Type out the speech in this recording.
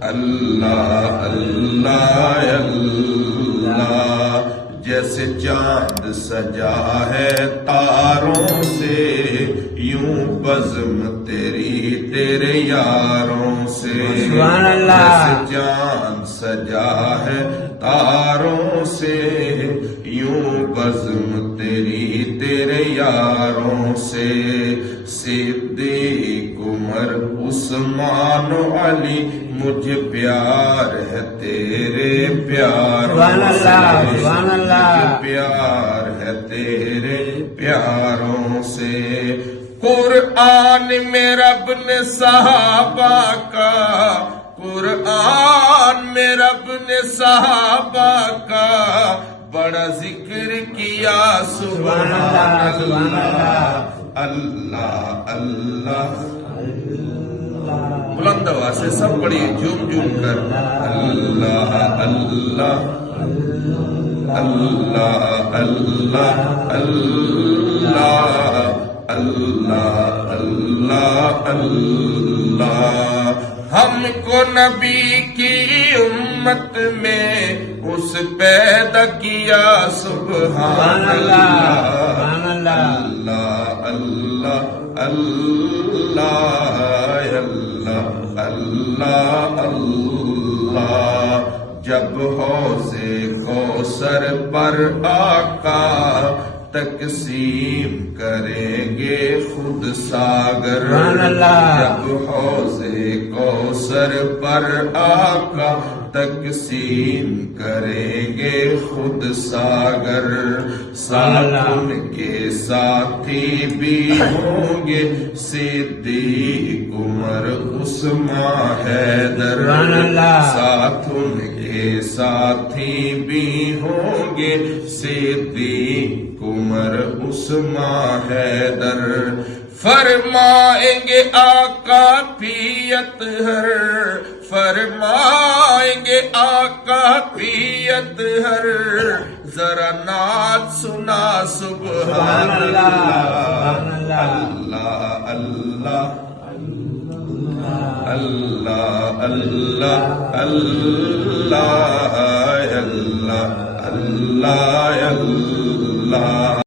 اللہ اللہ اللہ، جیسے چاند سجا ہے تاروں سے، یوں بزم تیری تیرے یاروں سے۔ جیسے چاند سجا ہے تاروں سے، یوں بزم تیری تیرے یاروں سے۔ صدیق عمر عثمان و علی، مجھے پیار ہے تیرے پیاروں سے، مجھے پیار ہے تیرے پیاروں سے۔ قرآن میں رب نے صحابہ کا، قرآن میں رب نے صحابہ کا بڑا ذکر کیا، سبحان اللہ اللہ اللہ۔ بلند آواز سے سب بڑی جھوم جھوم کر اللہ اللہ اللہ اللہ اللہ اللہ اللہ اللہ۔ ہم کو نبی کی امت میں اس پیدا کیا، سبحان اللہ اللہ اللہ اللہ اللہ اللہ۔ جب حوضے کوثر پر آقا تقسیم کریں گے خود ساگر، جب حوضے کوثر پر آقا تقسیم کریں گے خود ساگر۔ ساتھ ان کے ساتھی بھی ہوں گے صدیق عمر عثمان حیدر، ساتھ ان کے ساتھی بھی ہوں گے صدیق عمر عثمان حیدر۔ فرمائیں گے آقا فی اطہر، فرمائیں گے آقا فی اطہر، ذرا نعت سنا سبحان اللہ اللہ اللہ اللہ اللہ اللہ اللہ اللہ اللہ۔